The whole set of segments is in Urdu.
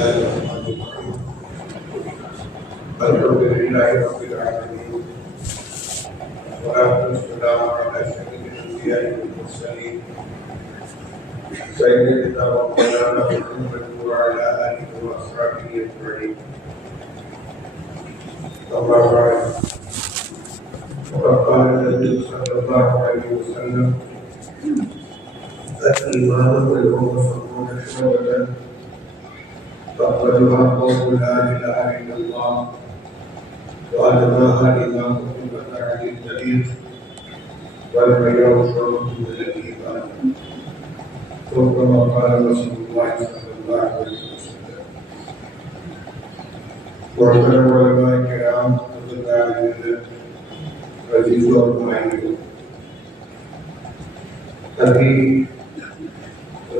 الله الرحمن الرحيم الحمد لله رب العالمين والصلاة والسلام على سيد الأنبياء والمرسلين سيدنا ومولانا محمد وعلى آله وأصحابه أجمعين. أما بعد فقد قال النبي صلى الله عليه وسلم الإيمان بضع وسبعون شعبة فأولها قول لا إله إلا الله وأدناها إمامة المتاع الدليل والحياء شعبة من الإيمان وكما قال رسول الله صلى الله عليه وسلم. محترم علماء کرام رضی اللہ عنہم عزیز اور بھائیوں، ابھی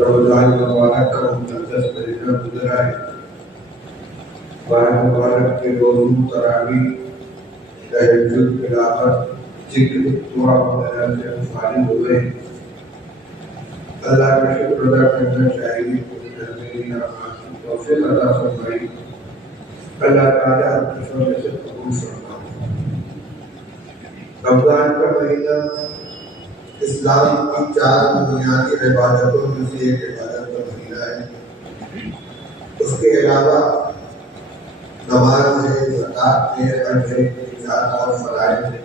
رمضان مبارک کا مقدس مہینہ گزرا ہے. ماہ مبارک کے روزوں تراویح تہجد تلاوت ذکر دعا وغیرہ سے ہم فارغ ہوئے. اللہ کا شکر ادا کرنا چاہیے کہ میری نماز کی توفیق عطا فرمائی. اللہ تعالیٰ اپنے فضل سے قبول فرمائے. رمضان کا مہینہ اسلام کی 4 بنیادی عبادتوں میں سے ایک عبادت کا مہینہ ہے. اس کے علاوہ نماز ہے، زکوٰۃ ہے، حج ہے، جہاد اور فرائض ہے.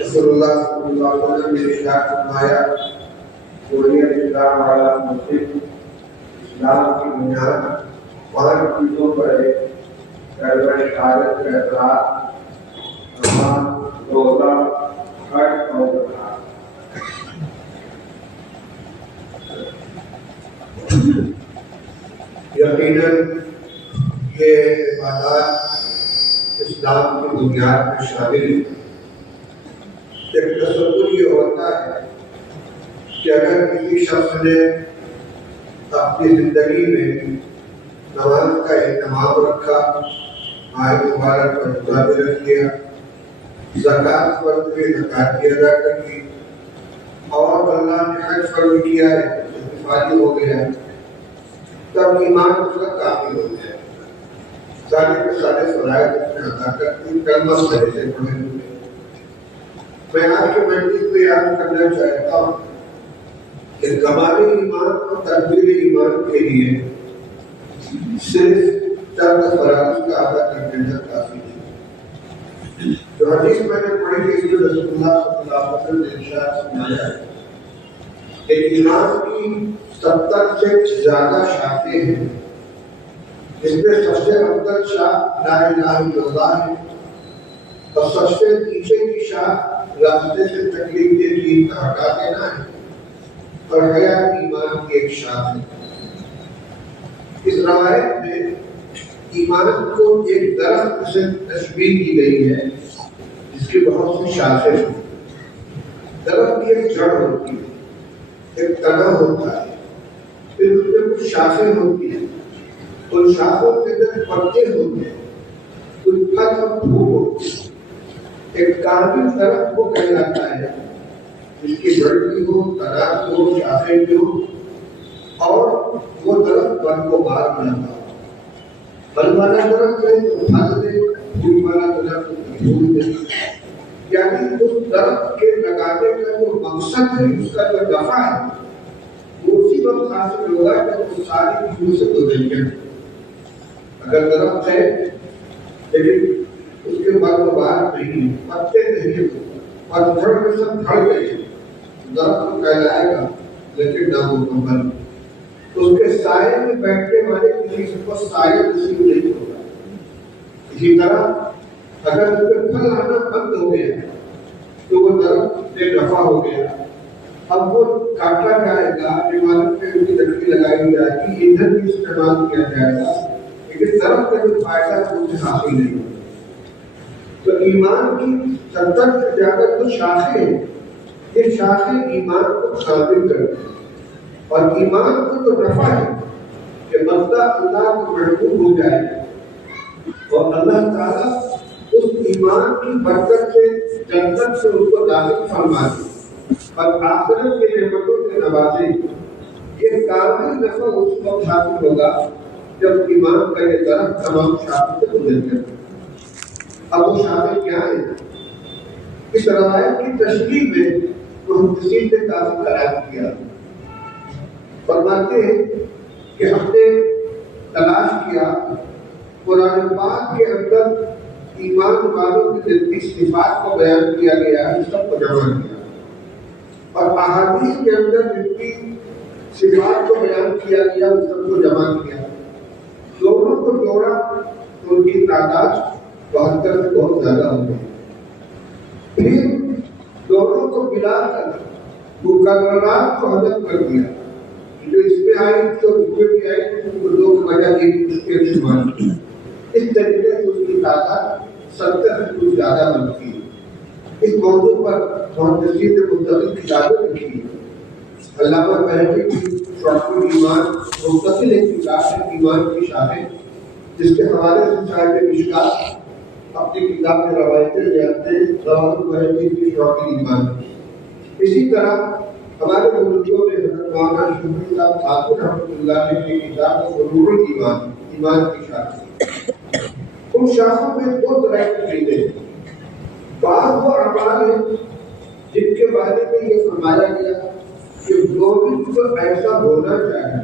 رسول اللہ صلی اللہ علیہ وسلم نے ارشاد فرمایا بنی الاسلام علی خمس، اسلام کی بنیاد 5 چیزوں پر ہے: کلمہ شہادت کا اقرار، نماز، روزہ، حج اور زکوٰۃ. یقیناً یہ عبادات اسلام کی بنیاد میں شامل ہیں. ایک تصور یہ ہوتا ہے کہ اگر کسی شخص نے اپنی زندگی میں نماز کا اہتمام رکھا، ماہ مبارک کا روزہ بھی رکھ لیا، زکوٰۃ فرض کی زکوٰۃ بھی ادا کر لی، اور اللہ نے حج فرض کیا ہے، فارغ ہو گیا، تب ایمان اس کا کامل ہو جائے. سارے کے سارے فرائض اس نے ادا کر دی، کلمہ صحیح سے پڑھے ہوئے. میں آج کے مجلس میں یاد کرنا چاہتا ہوں کہ کمال ایمان اور تکمیل ایمان کے لیے صرف چند فرائض کا ادا کرنے کا کافی ہے. جو حدیث میں نے پڑھی تھی اس میں رسول اللہ صلی اللہ علیہ وسلم نے ارشاد فرمایا ہے کہ ایمان کی 70 سے زیادہ شاخیں ہیں، جس میں سب سے افضل شاخ لا الہ الا اللہ ہے، اور سب سے نیچے کی شاخ راستے سے تکلیف کے چیز کا ہٹا دینا ہے، اور حیا ایمان کی ایک شاخ ہے. اس روایت میں ایمان کو ایک درخت سے تشبیہ کی گئی ہے جس کی بہت سی شاخیں ہیں. درخت کی ایک جڑ ہوتی ہے، ایک تنا ہوتا ہے، پھر اس میں کچھ شاخیں ہوتی ہیں، ان شاخوں کے اندر پتے ہوتے ہیں، کچھ پھل اور پھول ہوتے ہیں. ایک کامل درخت کو کہلاتا ہے جس کی جڑ بھی ہو، تنا بھی ہو، شاخیں بھی ہو، اور وہ درخت پھل کو بار بناتا ہو. پھل والا درخت ہے تو پھل دے، پھول والا درخت تو پھول دے. یعنی اس درخت کے لگانے کا جو مقصد ہے، اس کا جو دفعہ ہے، وہ اسی وقت حاصل ہوگا جب وہ ساری چیزوں سے گزر جائے. اگر درخت ہے لیکن اس کے بعد وہ بار نہیں، پتے نہیں، پتھر میں سب جھڑ گئے، درخت تو کہلائے گا لیکن نامکمل. اس کے سائے میں بیٹھنے والے کسی کو سایہ نصیب نہیں ہوگا. اسی طرح اگر اس پہ پھل آنا بند ہو گیا تو وہ درخت بے نفع ہو گیا. اب وہ کاٹا جائے گا، عمارت میں اس کی لکڑی لگائی جائے گی، ایندھن بھی استعمال کیا جائے گا، لیکن درخت کا جو فائدہ اسے حاصل نہیں ہوگا. تو ایمان کی 70 سے زیادہ جو شاخیں ہیں، یہ شاخیں ایمان کو ثابت کرتی ہیں. اور ایمان کو تو نفع ہے کہ بندہ اللہ کو محبوب ہو جائے اور اللہ تعالیٰ اس ایمان کی برکت سے جنت سے اس کو داخل فرما دے اور آخرت کے نعمتوں سے نوازے. یہ کامل نفع اس وقت حاصل ہوگا جب ایمان کا یہ درخت تمام شاخوں سے گزر جائے۔ اب وہ شاخیں کیا ہیں؟ اس روایت کی تشریح میں محدثین نے کافی خراب کیا۔ فرماتے ہیں کہ ہم نے تلاش کیا قرآن پاک کے اندر ایمان والوں کی جتنی صفات کو بیان کیا گیا ہے سب کو جمع کیا، اور احادیث کے اندر جتنی صفات کو بیان کیا گیا ان سب کو جمع کیا، دونوں کو جوڑا تو ان کی تعداد 72 سے بہت زیادہ ہو گئی۔ پھر دونوں کو ملا کر مقررات کو حذف کر دیا، جو اس میں آئی تو اس میں بھی آئی، ان کو دو کی وجہ ایک اس کے شمار کی۔ اس طریقے سے اس کی تعداد 70 سے کچھ زیادہ بنتی ہے۔ اس موضوع پر محدثین نے مختلف کتابیں لکھی ہیں۔ علامہ بہقی کی شعب الایمان مختصر ایک کتاب ہے ایمان کی شاخیں، جس کے حوالے سے صاحب مشکات اپنی کتاب میں روایتیں لے آتے ہیں، روایت بہقی کی شعب الایمان۔ اسی طرح ہمارے ملکوں میں حضرت مولانا شفیع صاحب ٹھاکر رحمۃ اللہ علیہ کی کتاب ہے بلوغ الایمان، ایمان کی شاخیں۔ ان شاخوں میں دو طرح کی چیزیں ہیں۔ بعض وہ اعمال ہیں جن کے بارے میں یہ فرمایا گیا کہ مومن کو ایسا ہونا چاہیے،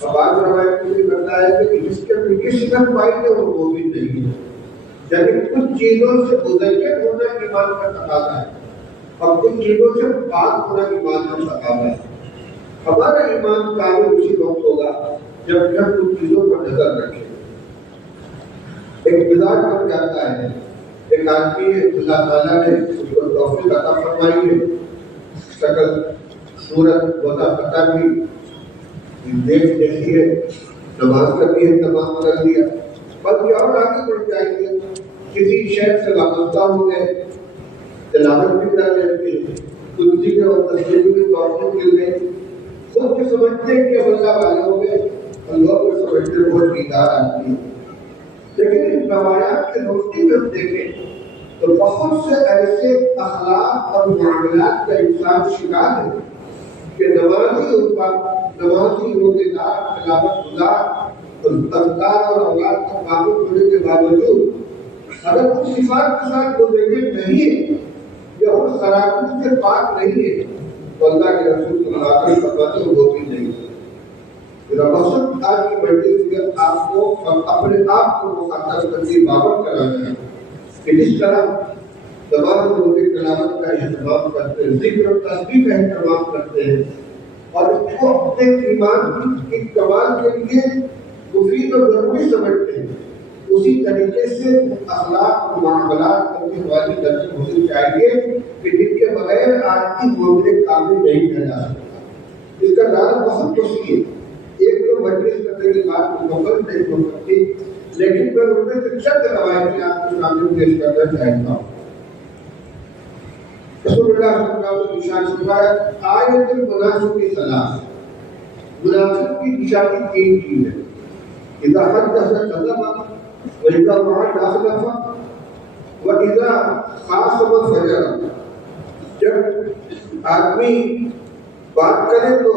اور بعض روایت میں بتایا ہے کہ جس کے اندر یہ صفت پائی ہے وہ مومن نہیں ہے۔ یعنی کچھ چیزوں سے مزین ہونا ایمان کا تقاضا ہے، اور کچھ چیزوں سے پاک ہونا ایمان کا تقاضا ہے۔ ہمارا ایمان کامل اسی وقت ہوگا جب ہم کچھ چیزوں پر نظر رکھیں۔ ایک مزاج بن جاتا ہے، ایک آدمی ہے اللہ تعالیٰ نے اس کو توفیق عطا فرمائی ہے، شکل صورت وضع پتہ بھی دیکھ جیسی ہے، نماز کا بھی اہتمام کر لیا، بلکہ اور آگے بڑھ جائیں گے، کسی شہر سے وابستہ ہو گئے، تلاوت بھی کر لیتے ہیں، کچھ اور تصویر بھی توفیق مل گئی، خود بھی سمجھتے ہیں کہ اللہ والے ہو گئے، اور لوگ بھی سمجھتے ہیں بہت دیدار آتی ہے۔ لیکن ان روایات کے روشنی میں ہم دیکھیں تو بہت سے ایسے اخلاق اور معاملات کا انسان شکار ہے کہ نمازی روزےدار تلاوت گزار اذکار اور اولاد کا پابند ہونے کے باوجود اگر کچھ صفات کے ساتھ مزین نہیں ہے یا ان خرابیوں سے پاک نہیں ہے تو اللہ کے رسول صلی اللہ علیہ وسلم فرماتے ہیں وہ بھی نہیں ہے۔ میرا مقصد آج کی مجلس میں آپ کو اپنے آپ کو مخاطب کر کے بابر کرانا ہے کہ جس طرح زبان روزے تلاوت کا اہتمام کرتے ہیں، ذکر و تسبیح کا اہتمام کرتے ہیں، اور اس کو اپنے ایمان کی کمال کے لیے مفید اور ضروری سمجھتے ہیں، اسی طریقے سے اخلاق اور معاملات کرنے والی درجہ ہونی چاہیے کہ جن کے بغیر آج کی مومن کامل نہیں کیا جا سکتا۔ اس کا دائرہ بہت وسیع ہے، ایک تو مجلس میں میری بات مکمل نہیں ہو سکتی، لیکن میں ان میں سے چند روایتیں آپ کے سامنے پیش کرنا چاہتا ہوں۔ رسول اللہ صلی اللہ علیہ وسلم کی شان فرمایا آیت المنافق کی صلاح، منافق کی نشانی تین چیز ہے، اذا حدث کذب واذا وعد اخلف واذا خاصم فجر۔ جب آدمی بات کرے تو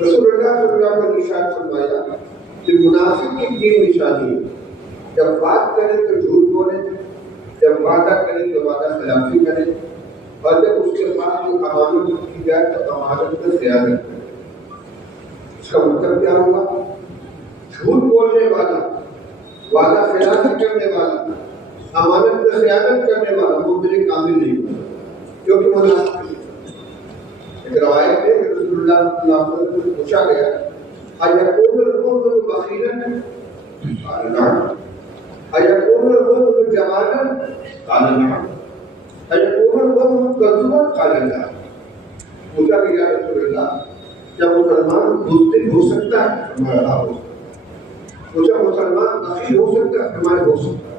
رسول اللہ صلی اللہ علیہ وسلم نے ارشاد فرمایا کہ منافق کی تین نشانی ہے، جب بات کرے تو جھوٹ بولے، جب وعدہ کرے تو وعدہ خلافی کرے، اور جب اس کے بعد جو امانت کی جائے تو امانت میں خیانت کرے۔ اس کا مطلب کیا ہوگا؟ جھوٹ بولنے والا، وعدہ خلافی کرنے والا، امانت میں خیانت کرنے والا مومن کامل نہیں ہوگا، کیونکہ منافق ہے۔ ایک روایت ہے کہ رسول اللہ صلی اللہ علیہ وسلم سے پوچھا گیا ایکون المؤمن بخیلا قال نعم، ایکون المؤمن جوانا قال نعم، ایکون المؤمن کذوبا قال لا۔ پوچھا کہ یا رسول اللہ کیا مسلمان بزدل ہو سکتا ہے؟ فرمایا ہاں ہو سکتا ہے۔ پوچھا مسلمان بخیل ہو سکتا ہے؟ فرمایا ہو سکتا ہے۔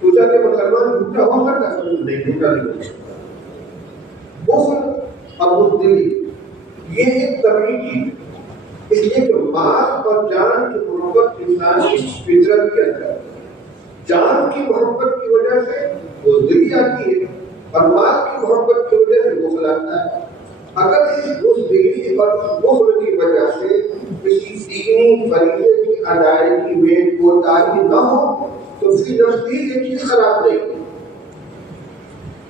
پوچھا کہ مسلمان جھوٹا ہو سکتا ہے؟ نہیں، جھوٹا نہیں ہو سکتا۔ بخل اور بزدلی یہ ایک طبیعی چیز ہے، اس لیے کہ مال اور جان کی محبت انسان کی فطرت کے اندر، جان کی محبت کی وجہ سے بزدلی آتی ہے اور مال کی محبت کی وجہ سے بخل آتا ہے۔ اگر اس بزدلی اور اس بخل کی وجہ سے کسی دینی فریضے کی ادائیگی میں کوتاہی نہ ہو تو فی نفسی یہ چیز خراب نہیں،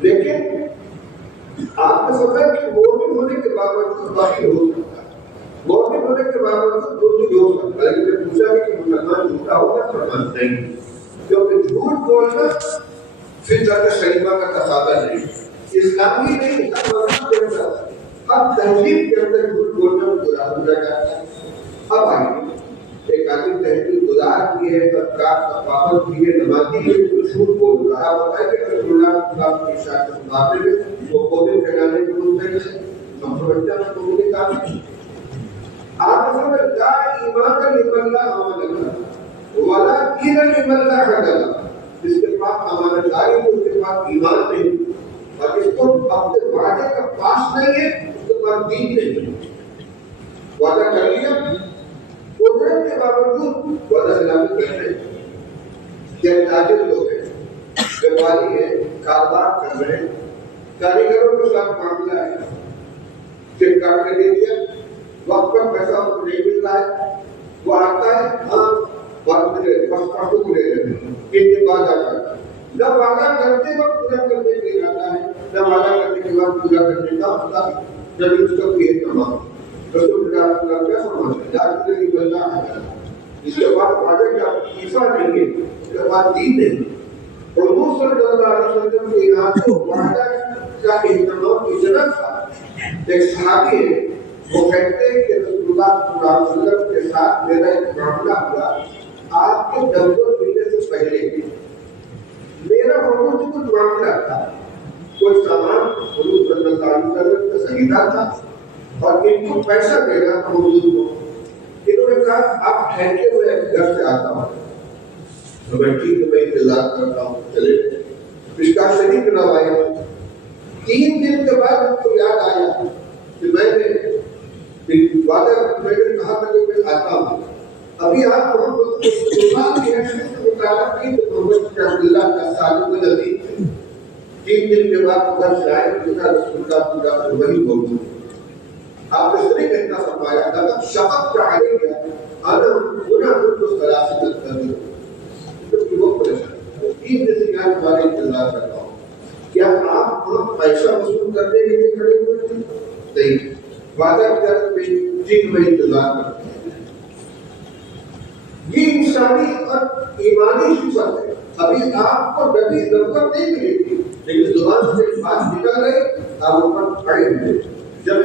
لیکن آپ نے سمجھا کہ مومن ہونے کے باوجود باقی ہو سکتا ہے، مومن ہونے کے باوجود دوسری ہو سکتا ہے، لیکن پوچھا کہ مسلمان جھوٹا ہوگا فرمان نہیں، کیونکہ جھوٹ بولنا فطرت سلیمہ کا تقاضا نہیں، اسلامی نہیں، اب تہذیب کے اندر جھوٹ بولنا برا ہو جاتا ہے۔ اب آئیے ایک آدمی تہذیب گزار بھی ہے، تذکار کا پابند بھی ہے، نمازی بھی ہے، تو جھوٹ بول رہا ہوتا ہے کہ رسول اللہ کی اشاعت کے معاملے میں وہ قومیں پھیلانے کے مستقل ہے، ہم سمجھتے ہیں کہ وہ کام نہیں۔ آپ سمجھ لا ایمان لمن لا عمل له ولا دین لمن لا عقل له، جس کے پاس امانت داری ہے اس کے پاس ایمان نہیں، اور اس کو اپنے وعدے کا پاس نہیں ہے اس کے پاس دین نہیں، وعدہ کر لیا قدرت کے باوجود وعدہ خلافی کر رہے ہیں۔ یہ تاجر لوگ ہیں، ویپاری ہیں، کاروبار کر رہے ہیں، کاریگروں کے ساتھ معاملہ ہے، چیک کاٹ کے دے دیا، وقت پر پیسہ ان کو نہیں مل رہا ہے، وہ آتا ہے ہاں وقت ملے بس پڑھو کو لے لیتے ہیں، ان کے بعد آتا ہے نہ وعدہ کرتے وقت پورا کرنے کے لیے آتا ہے، نہ وعدہ کرنے کے بعد پورا کرنے کا ہوتا ہے، نبی اس کا کوئی اہتمام۔ رسول اللہ صلی اللہ علیہ وسلم کیا فرماتے ہیں لا تدری بلّہ ہے، اس کے بعد وعدے کا ایسا نہیں ہے، اس کے بعد دین نہیں۔ حضور صلی اللہ علیہ وسلم کے یہاں تو وعدہ کا اہتمام اتنا تھا، ایک صحابی ہے وہ کہتے ہیں کہ رسول اللہ صلی اللہ علیہ وسلم کے ساتھ میرا ایک معاملہ ہوا، آپ کے دفتر ملنے سے پہلے میرا حضور سے کچھ معاملہ تھا، کوئی سامان حضور صلی اللہ علیہ وسلم کا خریدا تھا اور ان کو پیسہ دینا تھا حضور کو۔ انہوں نے کہا آپ ٹھہرے ہوئے گھر سے آتا ہوں، تو میں ٹھیک ہے میں انتظار کرتا ہوں، چلے اس کا شریک روایت 3 دن کے بعد ان کو یاد آیا کہ میں نے وعدہ میں نے کہا تھا کہ میں آتا ہوں، ابھی آپ محمد صلی اللہ کی حیثیت سے مطالعہ کی تو محمد صلی اللہ کا صادق العظیم تھے۔ 3 دن کے بعد گھر سے آئے تو رسول اللہ صلی اللہ علیہ وسلم وہی بولتے آپ نے صرف اتنا فرمایا لقد شققت علیک انا هنا كنت 30 دن، تو وہ پریشان 3 دن سے میں تمہارا انتظار کرتا ہوں، کیا آپ پیسہ وصول کرنے کے لیے کھڑے ہوئے تھے؟ نہیں، وعدہ کیا میں 3 مہینے انتظار کرتا ہوں۔ یہ انسانی اور ایمانی صفت ہے۔ ابھی آپ کو نبی نبوت نہیں ملی تھی لیکن زبان سے بات نکل گئی، آپ اوپر کھڑے ہوئے، جب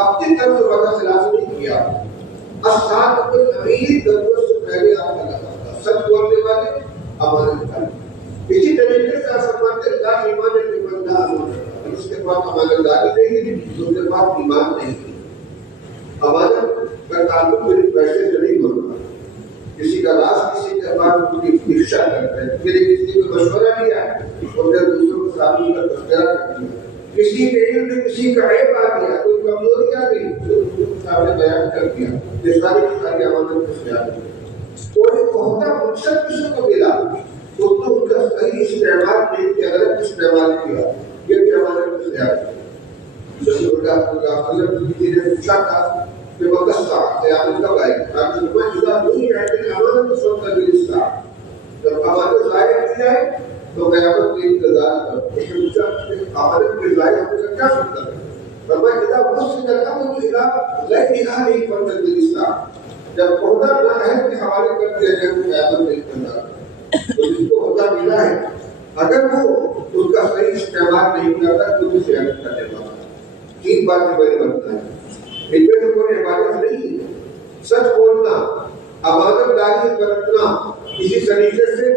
اپنی طرف سے وعدہ خلاف نہیں کیا۔ الصادق الامین نبوت سے پہلے آپ کا لگا تھا، سچ بولنے والے امانت داری۔ اسی طریقے سے آپ فرماتے ہیں لا ایمان لمن لا عمل له، اس کے بعد امانت داری نہیں ہے، اس کے بعد ایمان نہیں ہے۔ امانت کا تعلق میرے پیسے سے نہیں ہوتا، کسی کا راز کسی کے بعد اس کی افشا کرتے ہیں، پھر کسی کو مشورہ لیا اور پھر دوسروں کے سامنے کا تذکرہ کر دیا، کسی کے علم میں کسی کا عیب آ گیا، کوئی کمزوری آ گئی تو دوسروں کے سامنے بیان کر دیا، یہ ساری کی ساری امانت کے خیال ہے۔ کوئی عہدہ مقصد کسی کو ملا تو اس کا صحیح استعمال نہیں کیا، غلط استعمال کیا، یہ بھی امانت کے خیال ہے۔ رسول اللہ صلی اللہ علیہ وسلم کسی نے پوچھا تھا کہ وقت ساعت قیامت کب آئے گی؟ آپ نے فرمایا اذا ضيعت الامانة فانتظر الساعة، جب امانت ضائع کی جائے تو قیامت کا انتظار کرو۔ اس نے پوچھا کہ امانت کے ضائع ہونے کا کیا مطلب ہے؟ فرمایا اذا وصل الامر الى غير اهله فانتظر الساعة، جب عہدہ نااہل کے حوالے کر دیا جائے تو قیامت کا انتظار کرو۔ تو جس کو عہدہ ملا ہے اگر وہ اس کا صحیح استعمال نہیں کرتا تو اسے خیانت کرنے والا۔ 3 باتیں میں نے بتائی، ان میں سے کوئی عبادت نہیں ہے۔ سچ بولنا، امانت داری برتنا، کسی طریقے سے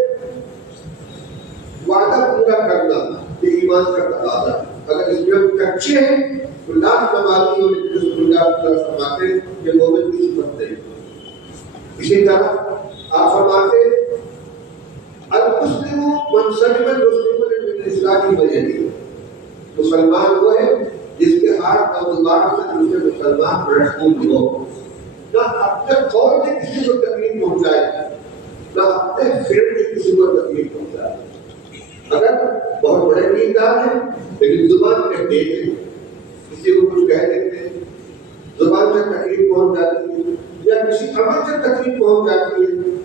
وعدہ پورا کرنا، یہ ایمان کا تقاضا ہے۔ اگر اس میں ہم کچے ہیں تو لاکھ نمازی اور رسول اللہ صلی اللہ علیہ وسلم فرماتے ہیں کہ مومن کی صفت نہیں۔ اسی طرح آپ فرماتے المسلم من سلم المسلمون من لسانه ويده، مسلمان وہ ہے ہاتھ اور زبان سے دوسرے مسلمان محفوظ ہو، نہ اپنے قول سے کسی کو تکلیف پہنچائے، نہ اپنے فعل سے کسی کو تکلیف پہنچائے۔ اگر بہت بڑے دیندار ہیں لیکن زبان پہ تیز ہے، کسی کو کچھ کہہ دیتے ہیں، زبان سے تکلیف پہنچ جاتی ہے یا کسی عمل سے تکلیف پہنچ جاتی ہے،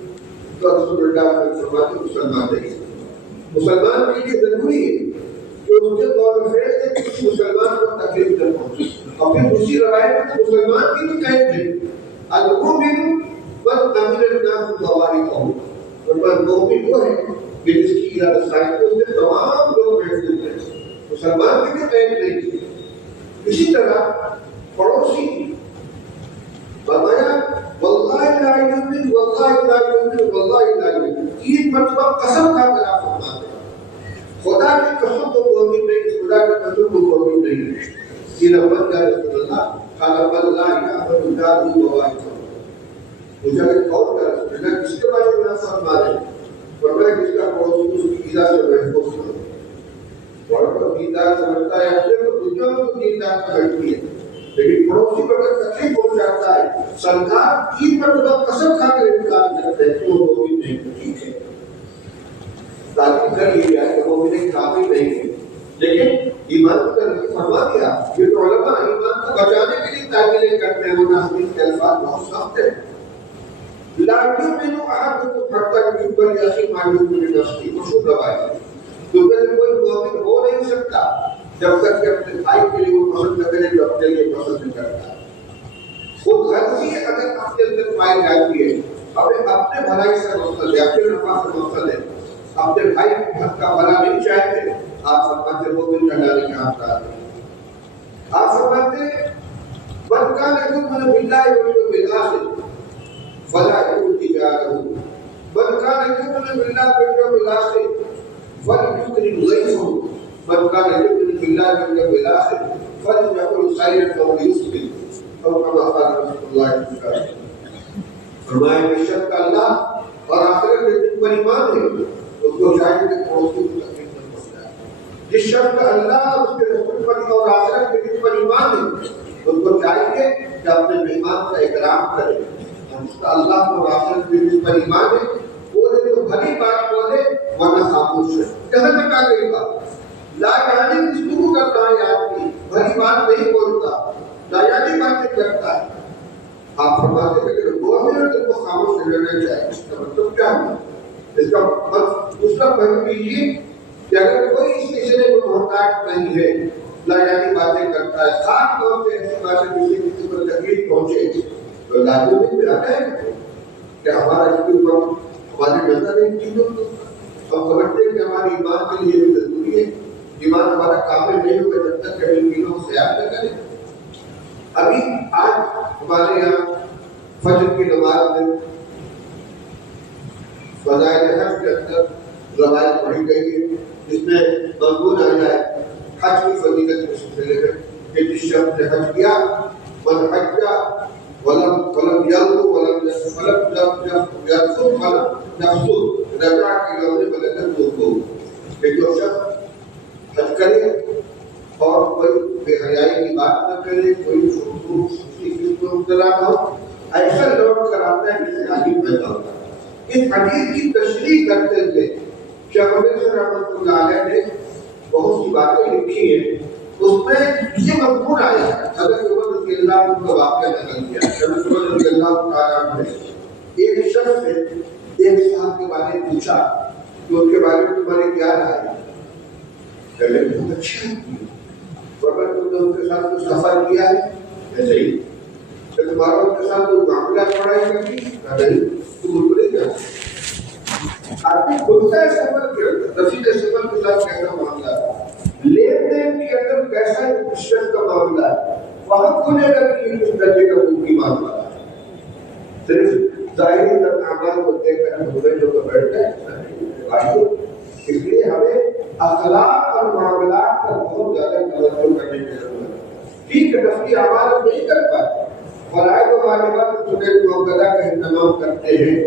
تو رسول اللہ صلی اللہ علیہ وسلم مسلمان نہیں۔ مسلمان کے لیے ضروری ہے کہ اس کے قول و فعل سے کسی مسلمان کو تکلیف نہ پہنچے۔ اور پھر دوسری روایت میں مسلمان کی بھی قید ہے، المؤمن من امن الناس بوارثه، اور مومن وہ ہے کہ جس کی رسائی کو اس تمام لوگ محفوظ ہیں۔ مسلمان کی بھی قید نہیں ہے۔ اسی طرح پڑوسی فرمایا واللہ لا یؤمن واللہ لا یؤمن واللہ لا یؤمن، 3 مرتبہ قسم کھا کر آپ فرماتے ہیں خدا کی قسم کو مومن نہیں، خدا کی قسم کو مومن نہیں۔ یہ لفظ یا رسول اللہ قال اللہ یعبد الدار بوارثه، مجھے کون کر رسول اللہ کس کے بارے میں فرما رہے ہیں؟ فرمایا جس کا پڑوسی اس کی ایذا سے محفوظ ہو۔ اور تو دیندار سمجھتا ہے اپنے کو، دنیا میں تو دیندار سمجھتی ہے، لیکن پڑوسی پر اگر تکلیف پہنچ جاتا ہے، سرکار 3 مرتبہ قسم کھا کر انکار کرتے ہیں کہ وہ مومن نہیں۔ ٹھیک ہے، تاکہ کر یہ جائے کہ مومن کافر نہیں ہے، لیکن ایمان کا نہیں فرما دیا۔ یہ تو علماء ایمان کو بچانے کے لیے تعمیلیں کرتے ہیں، ورنہ حدیث کے الفاظ بہت سخت ہیں۔ لا یؤمن احدکم حتی یحب لاخیہ ما یحب لنفسہ، مشہور روایت ہے۔ تو پھر کوئی مومن ہو نہیں سکتا جب تک کہ اپنے بھائی کے لیے وہ پسند نہ کرے جو اپنے لیے پسند کرتا ہے۔ خود غرضی اگر اپنے اندر پائی جاتی ہے، ہمیں اپنے بھلائی سے مقصد ہے، اپنے نفع سے مقصد ہے، اپنے بھائی کا بھلا نہیں چاہتے، آپ فرماتے مومن کا ڈالے کے ہاتھ ڈالتے۔ آپ فرماتے من کان یؤمن باللہ والیوم الآخر فلا یؤذی جارہ، من کان یؤمن باللہ والیوم الآخر فلیکرم ضیفہ، من کان یؤمن باللہ والیوم الآخر فلیقل خیرا او لیصمت، اور کما قال رسول اللہ صلی اللہ علیہ وسلم۔ فرمایا بے شک اللہ اور آخرت کے دن پر ایمان ہے، اس کو چاہیے کہ پڑوسی کو تکلیف نہ پہنچائے۔ جس شخص کا اللہ اور اس کے رسول پر اور آخرت کے دن پر ایمان ہے، اس کو چاہیے کہ اپنے ایمان کا اکرام کرے۔ اس کا اللہ اور آخرت کے دن پر ایمان ہے، بولے تو بھلی بات بولے ورنہ خاموش ہے۔ کہاں تک آ گئی بات؟ لا یعنی گفتگو کرتا ہے آدمی، بھلی بات نہیں بولتا، لا یعنی باتیں کرتا ہے۔ آپ فرماتے ہیں کہ مومن ہے تو وہ خاموش رہنا چاہیے۔ اس کا مطلب کیا ہے؟ اس کا مطلب فہم کیجیے کہ اگر کوئی اس سلسلے میں محتاج نہیں ہے، لا یعنی باتیں کرتا ہے، خاص طور سے ایسی باتیں جس سے کسی کو تکلیف پہنچے، تو لازمی بھی آتا ہے کہ ہمارا اس کے اوپر ہماری نظر ان چیزوں کو ہم سمجھتے ہیں کہ ہماری ایمان کے لیے بھی ضروری ہے۔ ایمان ہمارا کامل نہیں ہوگا جب تک کہ ان چیزوں کو خیال نہ کریں۔ ابھی آج ہمارے یہاں فجر کی نماز میں فضائل حج کے اندر روایت پڑھی گئی ہے، جس میں مضمون آیا ہے حج کی فضیلت کے سلسلے میں کہ جس شخص نے حج کیا، من حج ولم یلغ ولم یفسق رجع کی یوم بلدت وضوء، کہ جو شخص حج کرے اور کوئی بے حیائی کی بات نہ کرے، کوئی چیز میں مبتلا نہ ہو، ایسا لوٹ کر آتا ہے جس سے عجیب پیدا ہوتا ہے۔ اس حدیث کی تشریح کرتے ہوئے شیخ الحدیث رحمۃ اللہ علیہ نے بہت سی باتیں لکھی ہیں، اس میں یہ مضمون آیا ہے۔ حضرت عمر رضی اللہ عنہ کا واقعہ نقل کیا۔ حضرت عمر رضی اللہ تعالیٰ عنہ نے ایک شخص سے ایک صاحب کے بارے میں پوچھا کہ ان کے بارے میں تمہاری کیا رائے ہے؟ کہنے بہت اچھا ہے، اگر تم نے ان کے ساتھ کچھ سفر کیا ہے ایسے ہی کہ تمہارا ان کے ساتھ کوئی معاملہ پڑا ہے کبھی نہیں، تم ان کو نہیں جانتے۔ آدمی کھلتا ہے سفر کے اندر، رفیق سفر کے ساتھ کیسا معاملہ ہے، لین دین کے اندر کیسا شخص کا معاملہ ہے، وہاں کھلے گا کہ یہ کس درجے کا ملکی معاملہ ہے۔ صرف ظاہری اعمال کو دیکھ کر ہم ہوئے جو بیٹھتے ہیں، اس لیے ہمیں اخلاق اور معاملات پر بہت زیادہ توجہ کرنے کی ضرورت ہے۔ ٹھیک ہے، نفلی اعمال ہم نہیں کر پاتے، فرائض و واجبات سنت موقدہ کا اہتمام کرتے ہیں،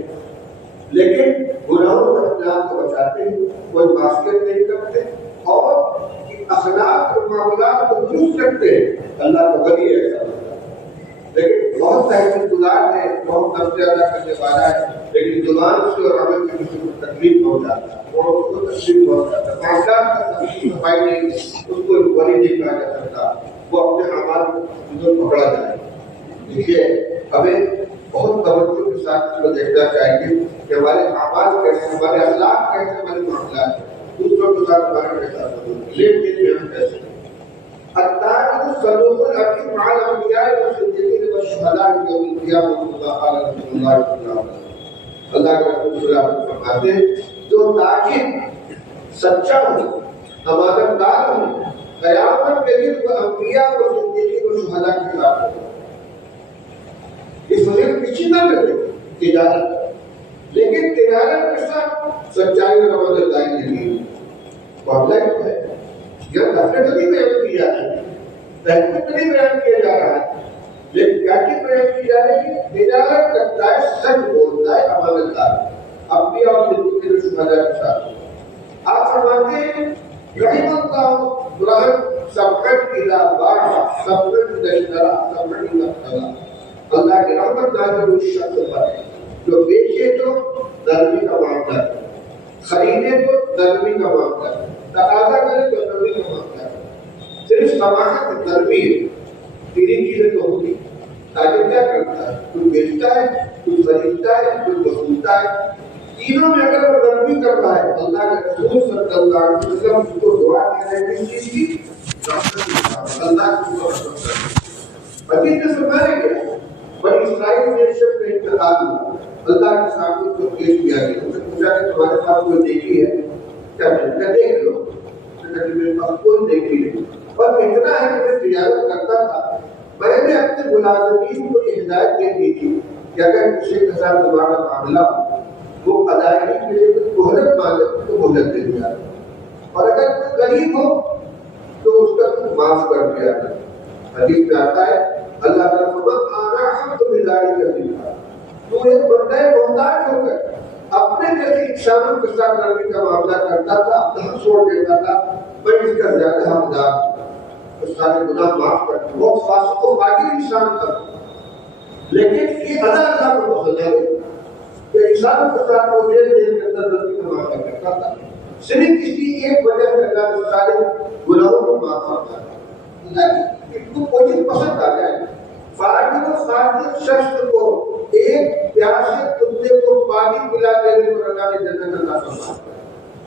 لیکن گناہوں سے اپنے آپ کو بچاتے ہیں، کوئی معصیت نہیں کرتے، اور اخلاق اور معاملات کو درست رکھتے ہیں اللہ کا ولی ایسا ہوتا ہے. لیکن بہت تحقیق گزار ہے, بہت نفل ادا کرنے والا ہے, لیکن زبان سے اور عمل سے کسی کو تکلیف پہنچاتا ہے, اور اس کو تکلیف پہنچاتا ہے, معاملات کا تفصیل صفائی نہیں, اس کو ولی نہیں کہا جا سکتا. وہ اپنے اعمال کو پکڑا جائے. دیکھیے ہمیں بہت توجہ کے ساتھ اس کو دیکھنا چاہیے کہ ہمارے اعمال کیسے, ہمارے اخلاق کیسے, ہمارے معاملات دوسروں کے ساتھ ہمارا کیسا لین دین ہم کیسے. التاجر الصدوق الامين مع الانبياء والصديقين والشهداء يوم القيامه كما قال رسول الله صلى الله عليه وسلم. اللہ کے رسول صلی اللہ علیہ وسلم فرماتے ہیں جو تاجر سچا ہو, امانت دار ہو, قیامت کے دن وہ انبیاء و صدیقین و شہداء کے ساتھ ہو. اس وجہ پیچھے نہ کرے تجارت, لیکن تجارت کے ساتھ سچائی اور امانت داری نہیں. معاملہ کیا ہے, یہ نفرت نہیں بیان کی جا رہی ہے, تحقیق نہیں بیان کیا جا رہا ہے, لیکن کیا چیز بیان کی جا رہی ہے؟ تجارت کرتا ہے, سچ بولتا ہے, امانت دار, انبیاء اور صدیقین و شہداء کے ساتھ. آپ فرماتے ہیں رحم اللہ رحم سبقت اذا باع سبقت اذا اشترى سبقت اذا اقتضى. اللہ کی رحمت نازل اس شخص پر ہے جو بیچے تو نرمی کا معاملہ ہے, خریدے تو نرمی کا معاملہ ہے, تقاضا کرے تو نرمی کا معاملہ ہے. صرف سماحت نرمی ہے, تین چیزیں تو ہوگی. تاجر کیا کرتا ہے, کچھ بیچتا ہے, کچھ خریدتا ہے, کچھ وصولتا ہے. تینوں میں اگر وہ نرمی کرتا ہے, اللہ کے رسول صلی اللہ علیہ وسلم اس کو دعا دے رہے ہیں کس چیز کی, اللہ کی رحمت کرے. حدیث میں فرمایا گیا بنی اسرائیل میں شب کا انتقال ہوا, اللہ کے سامنے کو پیش کیا گیا. اس نے پوچھا کہ تمہارے پاس کوئی دیکھی ہے کیا؟ میں دیکھ لو. میرے پاس کوئی دیکھی نہیں, اور اتنا ہے کہ میں تجارت کرتا تھا, میں نے اپنے ملازمین کو یہ ہدایت دے دی تھی کہ اگر کسی کے ساتھ تمہارا معاملہ وہ ادائیگی کے لیے مہلت مانگے تو مہلت دے دیا, اور اگر کوئی غریب ہو تو اس کا کچھ معاف کر دیا. حدیث میں آتا ہے اللہ تعالیٰ فرماتا ہے آنا ہم تو بیداری کر دیا, تو ایک بندہ محتاج ہو کر اپنے جیسے انسانوں کے ساتھ نرمی کا معاملہ کرتا تھا, اپنا حق چھوڑ دیتا تھا, میں اس کا زیادہ حقدار ہوں, تو سارے گناہ معاف کرتا ہوں. وہ فاسق و فاجر انسان تھا, لیکن یہ ادا اللہ کو پسند ہے کہ انسانوں کے ساتھ وہ دیر دیر کے اندر نرمی کا معاملہ کرتا تھا, صرف کسی ایک وجہ سے اللہ کے سارے گناہوں کو معاف کرتا ہے. کوئی چیز پسند آ جائے, فاجر و فاجر شخص کو ایک پیاسے کتے کو پانی پلا دینے پر اللہ نے جنت عطا فرمایا,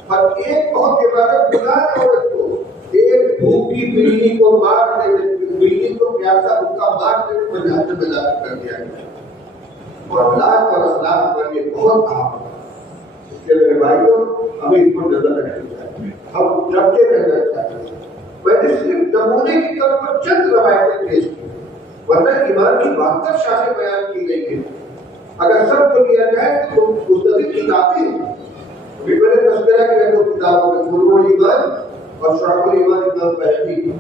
اور ایک بہت عبادت گزار عورت کو ایک بھوکی بلی کو مار دینے, بلی کو پیاسا بھوکا مار دینے پر جہنم میں داخل کر دیا گیا. معاملات اور اخلاق پر یہ بہت اہم ہے. اس کے میرے بھائیوں ہمیں اس پر نظر رکھنی چاہیے, ہم ڈرتے رہنا چاہیے. میں نے صرف نمونے کی طور پر چند روایتیں پیش کی, ورنہ ایمان کی 72 شاخیں بیان کی گئی ہیں. اگر سب کو لیا جائے تو مستقل کتابیں ہیں. ابھی میں نے تذکرہ کیا دو کتابوں میں, فروع الایمان اور شعب الایمان امام بہقی,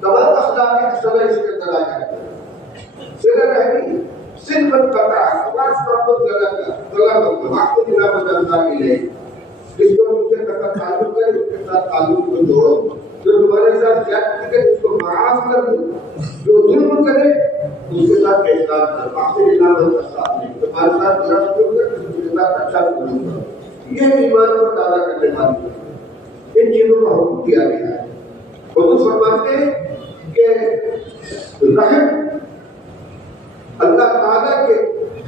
تمام اخلاق حسنہ اس کے اندر آ جاتے ہیں. صلہ رحمی صرف القطع واس محبت غلط وقت نعمت اللہ علیہ, جس کو تم سے قطع تعلق ہے اس کے ساتھ تعلق کو جوڑو, جو تمہارے ساتھ زیادتی کرے اس کو معاف کر دو, جو ظلم کرے اس کے ساتھ احسان کرو. آخر نعمت کا ساتھ نہیں, تمہارے ساتھ برا سلوک کرے اس کے ساتھ اچھا سلوک کرو. یہ ایمان کو تازہ کرنے والی ہے. ان چیزوں کا حکم کیا گیا ہے. حضور فرماتے ہیں کہ رحم اللہ تعالیٰ کے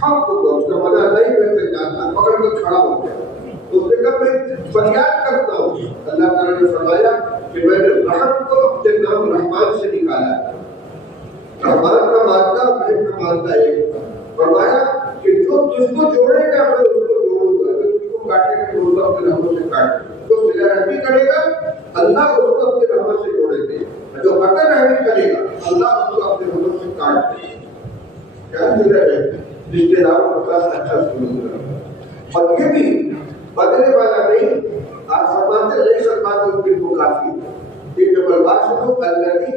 حق کو, اس کا مزہ نہیں کرتے جانتا, پکڑ کر کھڑا ہو گیا. اس نے کہا میں فریاد کرتا ہوں. اللہ تعالیٰ نے فرمایا کہ میں نے رحم کو اپنے نام رحمان سے نکالا ہے. رحمان کا مادہ رحم کا مادہ ایک. فرمایا کہ جو تجھ کو جوڑے گا میں اس کو جوڑوں گا, جو تجھ کو کاٹے گا میں اس کو اپنے رحموں سے کاٹ دوں. جو صلہ رحمی کرے گا اللہ اس کو اپنے رحمت سے جوڑے دے, جو قطع رحمی کرے گا اللہ اس کو اپنے رحمت سے کاٹ دے. کیا صلہ رحمی رشتے داروں کے ساتھ اچھا سلوک کرنا, اور یہ بھی بدلنے والا نہیں. آپ فرماتے نہیں فرماتے اس دن کو کافی. ایک نمبر بات سنو, الذی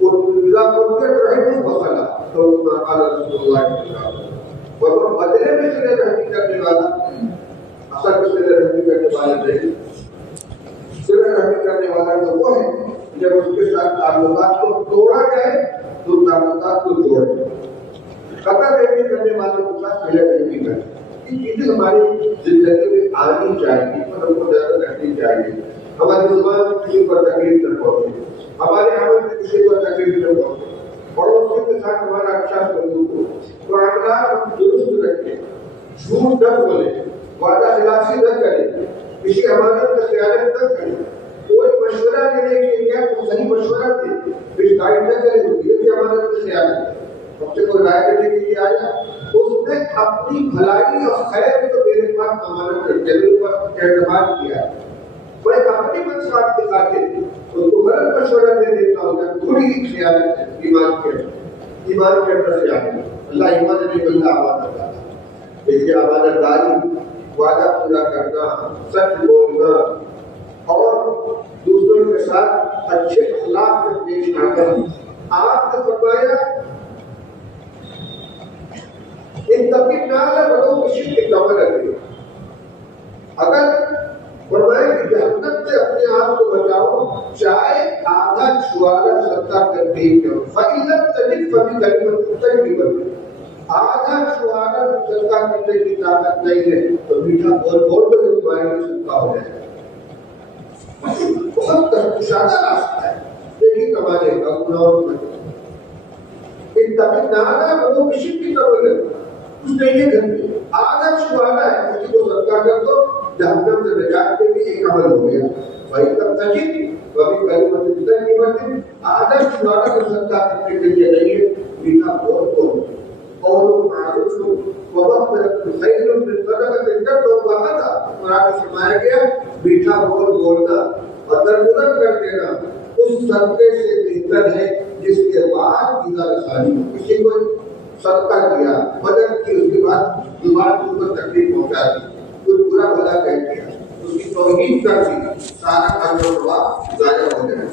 اذا كنت رحم وصلہ تو قال رسول اللہ صلی اللہ علیہ وسلم, اور بدلے میں صلہ رحمی کرنے والا اصل میں صلہ رحمی کرنے والا نہیں. صلح رحمی کرنے والا تو وہ ہے جب اس کے ساتھ تعلقات کو توڑا جائے تو تعلقات کو جوڑے. قطع رحمی کرنے والوں کے ساتھ صلح رحمی کرے. یہ چیزیں ہماری زندگی میں آنی چاہیے اور ہم کو زیادہ رکھنی چاہیے. ہماری زبان سے کسی پر تکلیف نہ پہنچے, ہمارے عمل سے کسی پر تکلیف نہ پہنچے, پڑوسی کے ساتھ ہمارا اچھا سلوک ہو, معاملات ہم درست رکھیں, جھوٹ نہ بولے, وعدہ خلافی نہ کریں, کسی امانت کا خیانت نہ کریں, کوئی مشورہ دینے کے لیے کوئی صحیح مشورہ دے پھر گائیڈ نہ کرے, یہ بھی امانت کا خیانت ہے. ہم سے کوئی رائے دینے کے لیے آیا, اس نے اپنی بھلائی اور خیر کو میرے پاس امانت ضرور پر اعتماد کیا, میں اپنی منصوبات دکھا کے اس کو غلط مشورہ دے دیتا ہوں, یا تھوڑی ہی خیانت ہے ایمان کے اندر سے آتی. اللہ ایمان نہیں بلکہ امانت دار. دیکھیے امانت داری, وعدہ پورا کرنا, سچ بولنا اور دوسروں کے ساتھ اچھے اخلاق سے پیش آنا. آپ نے فرمایا ان تبھی نہ بڑوں کسی کی کمر رکھے. اگر فرمایا کہ جہنم سے اپنے آپ کو بچاؤ چاہے آدھا چھوارا صدقہ کرتے ہی کیوں, فَإِلَّمْ تَجِدْ فَبِكَلِمَةٍ طَيِّبَةٍ. آدھا چھوارا صدقہ کرنے کی طاقت نہیں ہے تو میٹھا بول تو تمہارے لیے صدقہ ہو جائے گا. بہت کشادہ راستہ ہے, دیکھیے کمانے کا گناہوں میں اتقی نارا وہ کسی کی طرح اس نے یہ گھنٹے آدھا چھوارا ہے, کسی کو صدقہ کر دو, جہنم سے نجات کے لیے ایک عمل ہو گیا. بھائی تب تک کبھی کلمۃ طیبۃ, آدھا چھوارا کا صدقہ کرنے کے لیے نہیں ہے, میٹھا بول قول معروف ومغفرۃ خیر من صدقۃ تتبعها اذى. قرآن میں فرمایا گیا میٹھا بولنا اور درگزر کر دینا اس صدقے سے بہتر ہے جس کے بعد ایذا رسانی. کسی کو صدقہ دیا, مدد کی, اس کے بعد زبان کو تکلیف پہنچا دی, کچھ برا بھلا کہہ دیا, اس کی توہین کر دی, سارا کام ثواب ضائع ہو جائے.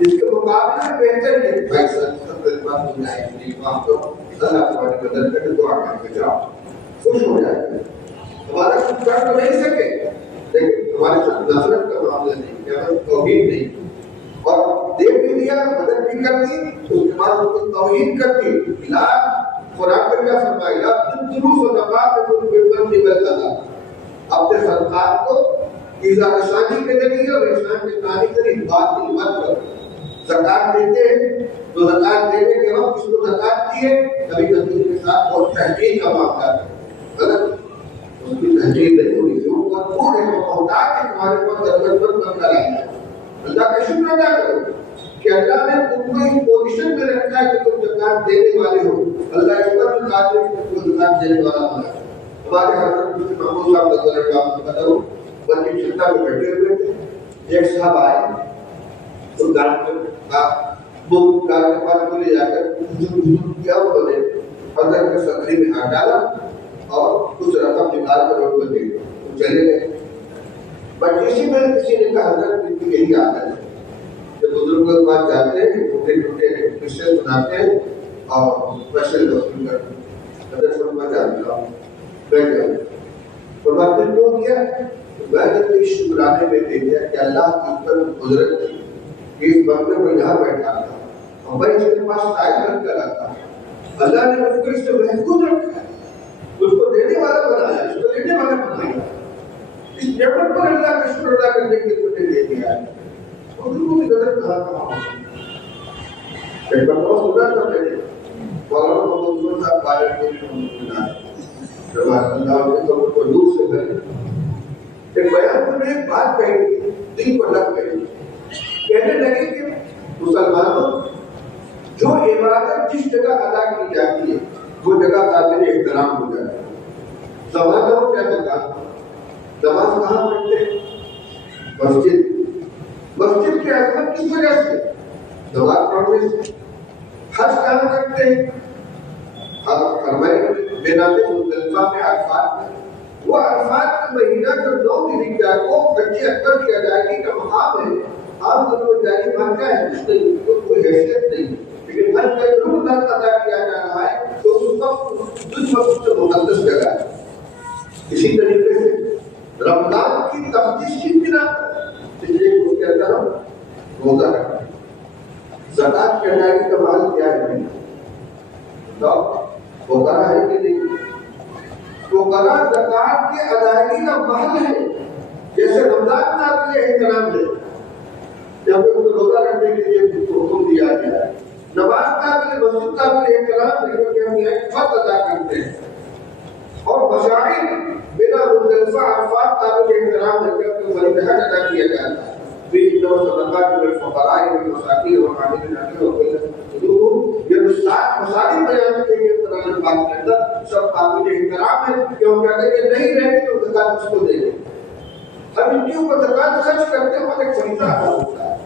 اس کے مقابلے میں بہتر ہے بھائی سب کے پاس ہو جائے گی, آپ تو اللہ تمہاری مدد کر دعا کر کے جاؤ, خوش ہو جائے گا. ہمارا کچھ کر تو نہیں سکے لیکن ہمارے ساتھ نفرت کا معاملہ نہیں, یا توہین نہیں, اور دے بھی دیا, مدد بھی کر دی, اس کے بعد اس کی توہین کر دی. لا قرآن میں کیا فرمایا, لا تنظروا صدقاتکم بالمن والأذى. اپنے صدقات کو ایذا رسانی کے ذریعے اور احسان کے تعانی کے ذریعے بات کی مت کرو. زکات دیتے ہیں تو زکات دینے کے وقت اس کو زکات دیے, کبھی کبھی کے ساتھ بہت تحقیق کا معاملہ ہے, غلط اس کی تحقیق نہیں ہوئی, جو وہ تھوڑے کو پہنچا کے تمہارے پاس ضرورت مند کرائی ہے. اللہ کا شکر ادا کرو کہ اللہ نے تم کو اس پوزیشن میں رکھا ہے کہ تم زکات دینے والے ہو. اللہ اس پر بھی قادر ہے کہ تم زکات دینے والا بنا. ہمارے حضرت محمود صاحب رضی اللہ عنہ بتاؤ بندی چھٹا میں بیٹھے ہوئے تھے, ایک صاحب آئے تو ڈاکٹر کا وہ ڈاکٹر کے پاس کو لے جا کر کیا انہوں نے حضرت کے صدری میں ہاتھ ڈالا اور کچھ رقم نکال کر روڈ پر دے دی, چلے گئے. بچیسی میں کسی نے کہا حضرت کی یہی عادت ہے کہ بزرگوں کے پاس جاتے ہیں, ٹوٹے ٹوٹے قصے سناتے ہیں اور پیسے وصول کرتے ہیں. حضرت فرما جانتا ہوں بیٹھ جاؤ. فرما پھر کیوں کیا؟ میں نے تو اس شکرانے میں دے دیا کہ اللہ کی پر قدرت تھی کہ اس بندے کو یہاں بیٹھا تھا اور میں اس کے پاس سائل بن کر رکھا. اللہ نے مجھ کو اس سے محفوظ رکھا ہے, اس کو دینے والا بنایا, اس کو لینے والا بنایا. اس نعمت پر اللہ کا شکر ادا کرنے کے لیے مجھے دے دیا ہے. اور ان کو بھی قدر کہاں کہاں ایک بندہ سنا تھا میں نے مولانا محمود صاحب پائلٹ کے سنا جب اللہ نے تو کو دور سے گئے ایک بیان میں ایک بات کہی تھی, دل کو لگ گئی. کہنے لگے کہ مسلمانوں جو عبادت جس جگہ ادا کی جاتی ہے وہ جگہ قابل احترام ہو جاتی ہے. زمانہ ہو کیا بتا, نماز کہاں پڑھتے ہیں؟ مسجد. مسجد کی عظمت کس وجہ سے؟ نماز پڑھنے سے. حج کہاں کرتے ہیں؟ فرمائے بنات مزدلفہ میں عرفات میں. وہ عرفات کا مہینہ جو 9 دن کا وہ بچے اکبر کی ادائیگی کا مقام ہے. آپ کو جاری مانگا ہے, اس نے کوئی حیثیت نہیں, لیکن حج کا ضرور ادا کیا جا رہا ہے تو اس وقت جس وقت سے مقدس جگہ ہے. اسی طریقے سے رمضان کی تقدیس کی بنا پر زکات کی ادائیگی کا محل کیا ہے؟ فقراء ہے کہ نہیں؟ فقراء زکات کی ادائیگی کا محل ہے. جیسے رمضان کا قابل احترام ہے, جب اس کو روزہ رکھنے کے لیے حکم دیا گیا ہے. نماز قابل مسجد قابل احترام ہے کیونکہ ہم یہاں فرض ادا کرتے ہیں. اور مشاعر بنا مزدلفہ عرفات قابل احترام ہے کیونکہ فرض حج ادا کیا جاتا ہے. صدقات للفقراء والمساکین والعاملین علیہ وسلم. یہ 7 مسائل بیان کیے گئے قرآن پاک کے اندر, سب قابل احترام ہے کیونکہ اگر یہ نہیں رہے تو زکات کس کو دے گے؟ اب ان کے اوپر زکات خرچ کرتے ہیں ایک فریضہ ادا ہوتا ہے.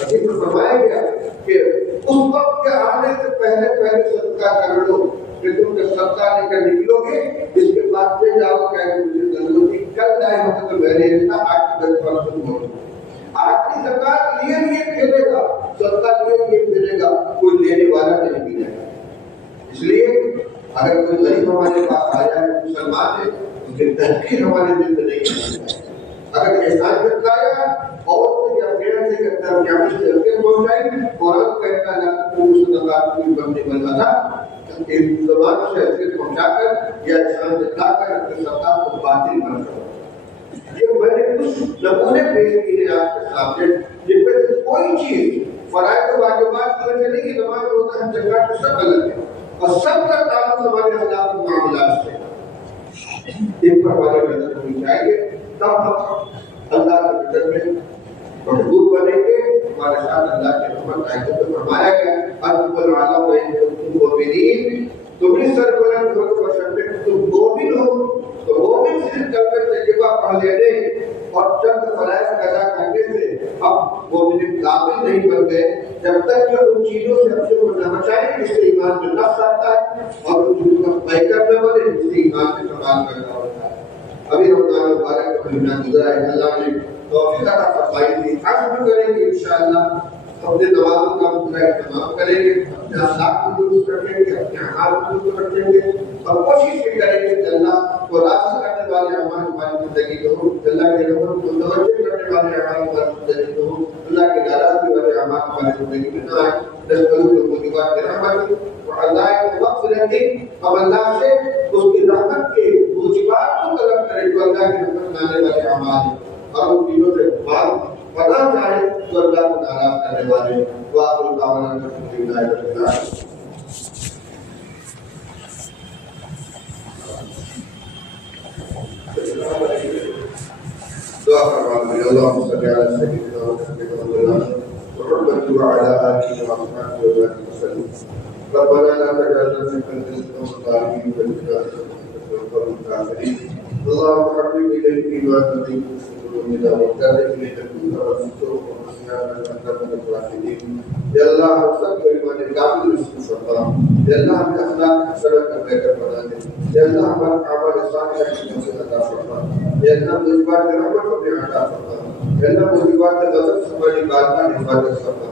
حدیث میں فرمایا گیا کہ اس وقت کے آنے سے پہلے صدقہ کر لو کہ تم جب صدقہ لے کر نکلو گے اس کے بعد لے جاؤ کہ مجھے ضرورت ہے کل جائے ہوتا تو میں نے اتنا 8% ہو. آج کی زکات لیے کھیلے گا, صدقہ لیے ملے گا, کوئی لینے والا نہیں ملے گا. اس لیے اگر کوئی غریب ہمارے پاس آیا ہے مسلمان ہے اس کی تحقیر ہمارے دل میں نہیں کرنا چاہیے. اگر احسان کرتا ہے اور یا پھر سے کرتا ہے کیا اس سے پہنچائیں اور اب کہتا ہے کہ اس زکات کو بننے والا تھا کہ زبان سے ایسے پہنچا کر یا احسان دکھا کر اپنے زکات کو باطل بن کرو. یہ میں نے کچھ نمونے پیش کیے ہیں آپ کے سامنے جن میں سے کوئی چیز فرائض و واجبات کی وجہ نہیں کہ نماز روزہ حج زکات سب غلط ہے اور سب کا تعلق ہمارے اخلاق و معاملات سے. ان پر ہماری نظر ہونی چاہیے تب ہم اللہ کے فکر میں مضبوط بنیں گے. ہمارے ساتھ اللہ کے رحمت آئے تو فرمایا گیا انتم العالم و انتم مومنین, تم ہی سربلند ہو تو بشرطے تم مومن ہو. تو مومن صرف کلمہ طیبہ پڑھ لینے اور چند فرائض ادا کرنے سے ہم مومن کامل نہیں بن گئے جب تک کہ ان چیزوں سے اپنے کو نہ بچائیں جس سے ایمان میں نقص آتا ہے اور ان چیزوں کا بیکر نہ بنے جس سے ایمان میں کمال کرنا ہوتا ہے. ابھی رمضان مبارک کا مہینہ گزرا ہے, اللہ نے توفیق عطا فرمائی تھی. عزم کریں گے انشاءاللہ اپنے نمازوں کا پورا اہتمام کریں گے, اپنے اخلاق کو درست رکھیں گے, اپنے اعمال کو درست رکھیں گے اور کوشش بھی کریں گے کہ اللہ کو راضی کرنے والے اعمال ہماری زندگی میں ہوں, اللہ کے رحمت کو متوجہ کرنے والے اعمال ہماری زندگی میں ہوں, اللہ کے ناراضگی والے اعمال ہماری زندگی میں نہ آئے. نسألہ موجبات رحمت وعزائم مغفرت, اب اللہ سے اس کی رحمت کے موجبات کو طلب کریں جو اللہ کی رحمت لانے والے اعمال ہیں اور ان چیزوں سے پناہ چاہے جو اللہ کو ناراض کرنے والے. وآخر دعوانا الحمدللہ رب العالمین. دعا فرمائیں اللهم صل على سيدنا محمد وعلى آله وصحبه وسلم. ربنا لا تجعلنا في الظالمين والكافرين. اللهم حبب إلينا الإيمان في قلوبنا وكره إلينا الكفر والفسوق والعصيان واجعلنا من الراشدين. یا اللہ ہم سب کو ایمان کامل نصیب فرما. یا اللہ ہمیں اخلاق حسنہ کا بہتر بنا دے. یا اللہ ہمارے اعمال صالحہ کی توفیق عطا فرما. یا اللہ موجبات رحمت ہمیں عطا فرما. یا اللہ موجبات غضب سے ہماری بارگاہ میں حفاظت فرما.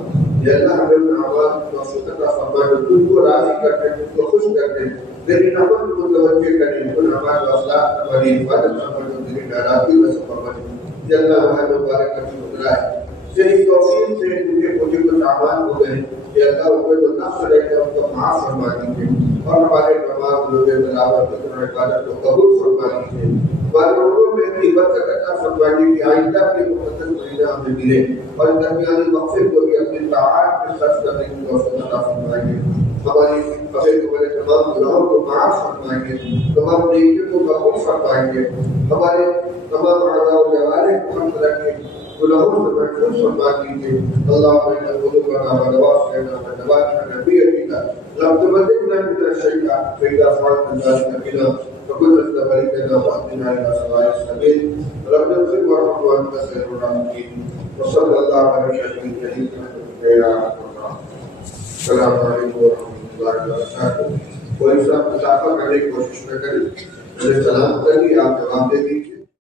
یا اللہ ہمیں اپنے اعمال کی توفیق عطا فرما جو تجھ کو راضی کرتے ہیں, تجھ کو خوش کرتے ہیں, تیری رحمت کو متوجہ کریں, ان اعمال و اخلاق ہماری حفاظت فرما جو تیری ناراضگی کا سبب بنے. یا اللہ ہمارے مبارک کا شکر ہے تیری توفیق سے تجھے مجھے کچھ اعمال ہو گئے. یا اللہ ان میں جو نقص رہ گیا ان کو معاف فرما دیجیے اور ہمارے تمام روزے تلاوت اور عبادت کو قبول فرما دیجیے. ہمارے عمروں میں اتنی برکت عطا فرما دیجیے کہ آئندہ کے مقدس مہینہ ہمیں ملے اور درمیانی وقفے کو بھی اپنے طاعات میں خرچ کرنے کی توفیق عطا فرمائیے. ہماری فقیر کو بڑے تمام گناہوں کو معاف فرمائیں گے, تمام نیکیوں کو قبول فرمائیں گے, ہمارے تمام اعضاء و جوارح کو ہم طرح کے گناہوں سے محفوظ فرما دیجیے. اللهم انا قلوبنا ونواصينا ونواتنا بيدك لم تبلغنا من الشيطان فإذا فعلت ذلك بنا فكن استبرئنا وأهدنا إلى سواء السبيل. رب اغفر وارحم وأنت خير الراحمين. وصلى الله على نبينا الكريم يا رب. السلام علیکم ورحمۃ اللہ وبرکاتہ. کوئی صاحب مسافر کرنے کی کوشش نہ کریں, میں نے سلام کر لی, آپ جواب دے دیے.